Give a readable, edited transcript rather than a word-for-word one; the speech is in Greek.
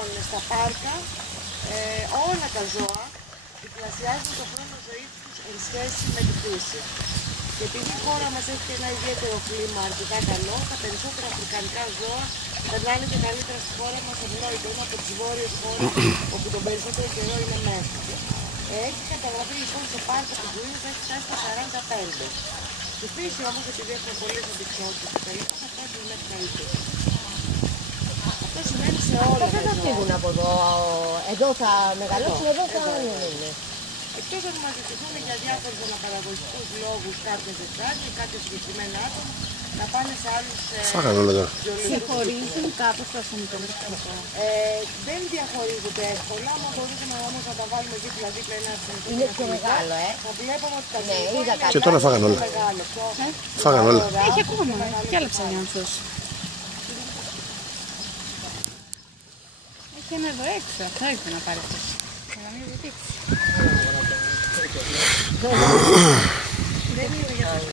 λοιπόν στα πάρκα όλα τα ζώα διπλασιάζουν τον χρόνο ζωής τους εν σχέση με τη φύση. Και επειδή η χώρα μας έχει και ένα ιδιαίτερο κλίμα αρκετά καλό, τα περισσότερα αφρικανικά ζώα περνάνε και καλύτερα στη χώρα μας ευλόγητα. Είναι από τις βόρειες χώρες όπου τον περισσότερο καιρό είναι μέσα. Έχει καταγραφεί λοιπόν σε πάρκο του Βουίου έχει φτάσει στα 45. Στη φύση όμως, επειδή έχουμε πολλές αντιξιότητες και τα λοιπά, θα φτάσουν μέχρι τα 20. Αυτό σημαίνει σε όλα τα ζώα. Δεν θα φύγουν από εδώ. Εδώ θα μεγαλώσουν, εδώ θα είναι. Εκτός αν μας ζητηθούν για διάφορους αναπαραγωγικούς λόγους κάποια ζευγάρια ή κάποια συγκεκριμένα άτομα να πάνε σε άλλους Ξεχωρίζουν κάπως το ασθενικό. δεν διαχωρίζονται εύκολα, άμα μπορούσαμε όμως να τα βάλουμε δίπλα-δίπλα ένα ασθενικό. Είναι πιο μεγάλο, Θα βλέπαμε ότι τα είδα είναι και τώρα φάγαν όλα. μεγάλο. Φάγαν όλα. Έχει ακόμα, κι άλλα ψαγιάνθος. Έχει ένα εδώ έξω, αυτό ήρθε να πάρει αυτός. Αλλά μην δείξει.